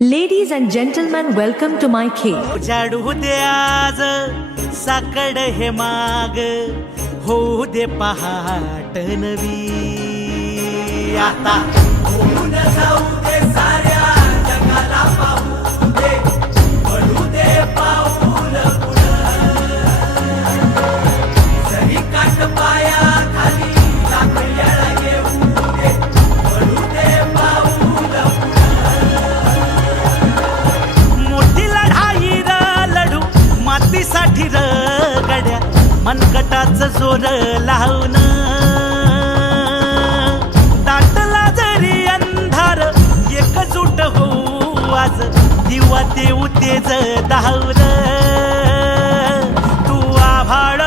Ladies and gentlemen, welcome to my cave. जाडू दे आज साकड हे माग होऊ दे पहाट नवी आता होऊन जाऊ दे साऱ्या जगाला पाहू दे पडू दे पाऊल जरी काट पाया खाली लाकड्याला घेऊ दे पडू दे पाऊल मोठी लढाई र लढू मातीसाठी र गड्या मनगटाचं जोर लावून दाटला जरी अंधार एकजूट होऊ आज दिवा देऊ तेज धावलं तू आभाळ